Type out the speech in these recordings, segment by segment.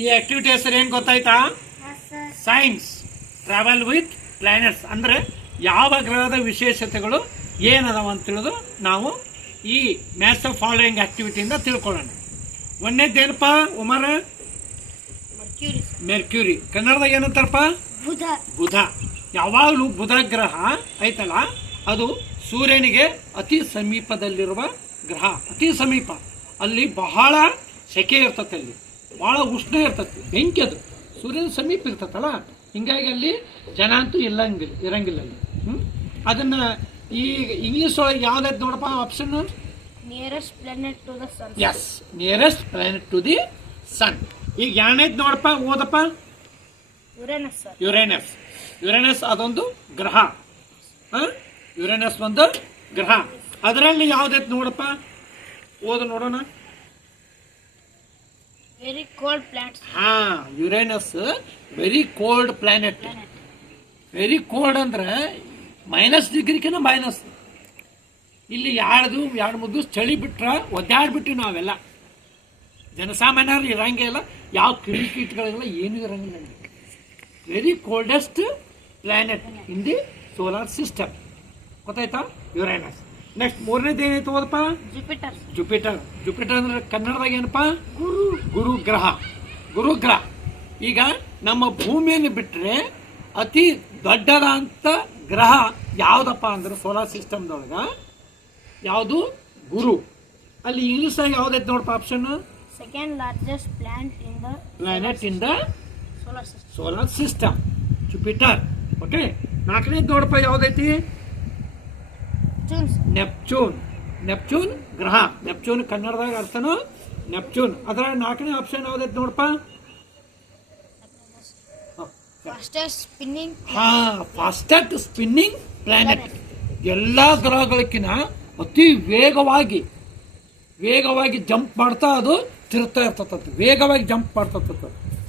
ಈ ಆಕ್ಟಿವಿಟಿ ಹೆಸರು ಏನು ಗೊತ್ತಾಯ್ತಾ? Science travel with planets. ಅಂದರೆ ಯಾವ ಗ್ರಹದ ವಿಶೇಷತೆಗಳು ಏನದಾವ ಅಂತ ತಿಳಿದು ನಾವು ಈ ಮ್ಯಾಥ್ಸ್ ಆಫ್ ಫಾಲೋಯಿಂಗ್ ಆಕ್ಟಿವಿಟಿಯಿಂದ ತಿಳ್ಕೊಳ್ಳೋಣ. ಒಂದೇದೇನಪ್ಪ ಉಮರ? ಮೆರ್ಕ್ಯೂರಿ. ಕನ್ನಡದಾಗ ಏನಂತಾರಪ್ಪ? ಬುಧ. ಯಾವಾಗಲೂ ಬುಧ ಗ್ರಹ ಐತಲ್ಲ, ಅದು ಸೂರ್ಯನಿಗೆ ಅತಿ ಸಮೀಪದಲ್ಲಿರುವ ಗ್ರಹ. ಅತಿ ಸಮೀಪ. ಅಲ್ಲಿ ಬಹಳ ಸೆಕೆ ಇರ್ತದೆ, ಅಲ್ಲಿ ಬಹಳ ಉಷ್ಣ ಇರ್ತದೆ, ಬೆಂಕಿ. ಅದು ಸೂರ್ಯನ ಸಮೀಪ ಇರ್ತದಲ್ಲ, ಹಿಂಗಾಗಿ ಅಲ್ಲಿ ಜನ ಅಂತೂ ಇರಂಗಿಲ್ಲ ಅಲ್ಲಿ. ಅದನ್ನ ಈ ಇಂಗ್ಲಿಷ್ ಒಳಗೆ ಯಾವ್ದಾಯ್ತು ನೋಡಪ್ಪ option? Nearest planet to the sun. Yes, nearest planet to the sun. ಈಗ ಯಾಣೈತ್ ನೋಡಪ್ಪ, ಓದಪ್ಪ. ಯುರೇನಸ್. ಯುರೇನಸ್ ಅದೊಂದು ಗ್ರಹ. ಯುರೇನಸ್ ಒಂದು ಗ್ರಹ. ಅದರಲ್ಲಿ ಯಾವ್ದೈತ್ ನೋಡಪ್ಪ, ಓದು ನೋಡೋಣ. Very cold planet. Uranus very cold planet. Very cold ಅಂದ್ರೆ -ಡಿಗ್ರಿಕಿನ ಮೈನಸ್. ಇಲ್ಲಿ ಎರಡು ಮುದ್ದು ಚಳಿ ಬಿಟ್ರ ಒದ್ದಾಡ್ಬಿಟ್ರಿ ನಾವೆಲ್ಲ. ಜನಸಾಮಾನ್ಯರು ಇರಂಗಿಲ್ಲ, ಯಾವ ಕ್ರಿಮಿಕೀಟಗಳಿಲ್ಲ, ಏನೂ ಇರಂಗಿಲ್ಲ. Very coldest planet in the solar system. ಗೊತ್ತಾಯ್ತಾ? ಯುರೇನಸ್. ನೆಕ್ಸ್ಟ್ ಮೂರನೇದು ಏನಾಯ್ತು ಓದಪ್ಪ? ಜುಪಿಟರ್. ಜುಪಿಟರ್ ಅಂದ್ರೆ ಕನ್ನಡದಾಗ ಏನಪ್ಪ? ಗುರುಗ್ರಹ. ಗುರುಗ್ರಹ. ಈಗ ನಮ್ಮ ಭೂಮಿಯನ್ನು ಬಿಟ್ಟರೆ ಅತಿ ದೊಡ್ಡದಂತ ಗ್ರಹ ಯಾವ್ದಪ್ಪ ಅಂದ್ರೆ ಸೋಲಾರ್ ಸಿಸ್ಟಮ್ದೊಳಗ ಯಾವುದು? ಗುರು. ಅಲ್ಲಿ ಇಂಗ್ಲಿಷ್ ಆಗಿ ಯಾವ್ದೈತೆ ನೋಡಪ್ಪ option? Second largest planet in the solar system, Jupiter. Okay. ನಾಲ್ಕನೇದು ನೋಡಪ್ಪ ಯಾವ್ದೈತಿ? ನೆಪ್ಚೂನ್. ನೆಪ್ಚೂನ್ ಗ್ರಹ. ನೆಪ್ಚೂನ್ ಕನ್ನಡದಾಗ ಅರ್ಥನು ನೆಪ್ಚೂನ್. ಅದರ ನಾಲ್ಕನೇ ಆಪ್ಷನ್ ಯಾವ್ದೈತಿ ನೋಡಪ್ಪ? Fastest spinning planet. ಎಲ್ಲಾ ಗ್ರಹಗಳಕ್ಕಿಂತ ಅತಿ ವೇಗವಾಗಿ ಜಂಪ್ ಮಾಡ್ತಾ ಅದು ತಿರುಗ್ತಾ ಇರ್ತದೆ. ವೇಗವಾಗಿ ಜಂಪ್ ಮಾಡ್ತಾ.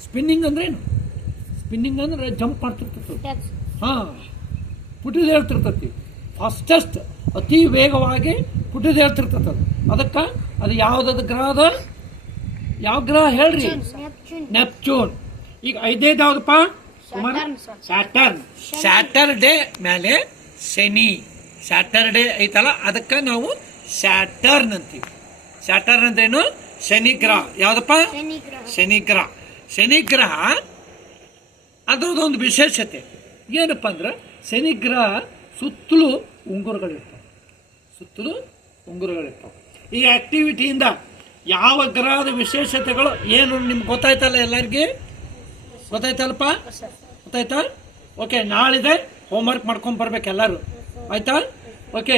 ಸ್ಪಿನ್ನಿಂಗ್ ಅಂದ್ರೆ ಏನು? ಸ್ಪಿನ್ನಿಂಗ್ ಅಂದ್ರೆ ಜಂಪ್ ಮಾಡ್ತಿರ್ತದೆ. ಪುಟಿದ ಹೇಳ್ತಿರ್ತತಿ. ಫಾಸ್ಟೆಸ್ಟ್ ಅತಿ ವೇಗವಾಗಿ ಪುಟಿದ ಹೇಳ್ತಿರ್ತದ. ಅದಕ್ಕೆ ಅದು ಯಾವ್ದದ ಗ್ರಹ? ಅದ ಯಾವ ಗ್ರಹ ಹೇಳ್ರಿ? ನೆಪ್ಚೂನ್. ಈಗ ಐದನೇದು ಯಾವ್ದಪ್ಪ? ಸ್ಯಾಟರ್ನ್. ಸ್ಯಾಟರ್ಡೇ ಮೇಲೆ ಶನಿ. ಸ್ಯಾಟರ್ಡೇ ಐತಲ್ಲ, ಅದಕ್ಕೆ ನಾವು ಸ್ಯಾಟರ್ನ್ ಅಂತೀವಿ. ಸ್ಯಾಟರ್ನ್ ಅಂದ್ರೇನು? ಶನಿ ಗ್ರಹ. ಯಾವ್ದಪ್ಪ? ಶನಿ ಗ್ರಹ. ಶನಿ ಗ್ರಹ ಅದರದೊಂದು ವಿಶೇಷತೆ ಏನಪ್ಪ ಅಂದ್ರೆ, ಶನಿ ಗ್ರಹ ಸುತ್ತಲೂ ಉಂಗುರಗಳಿರ್ತಾವೆ. ಈ ಆಕ್ಟಿವಿಟಿಯಿಂದ ಯಾವ ಗ್ರಹದ ವಿಶೇಷತೆಗಳು ಏನು ನಿಮ್ಗೆ ಗೊತ್ತಾಯ್ತಲ್ಲ? ಎಲ್ಲರಿಗೆ ಗೊತ್ತಾಯ್ತಲ್ಲಪ್ಪ? ಗೊತ್ತಾಯ್ತಾ? ಓಕೆ. ನಾಳಿದೆ ಹೋಮ್ವರ್ಕ್ ಮಾಡ್ಕೊಂಡ್ ಬರ್ಬೇಕು ಎಲ್ಲರೂ. ಆಯ್ತಾ? ಓಕೆ.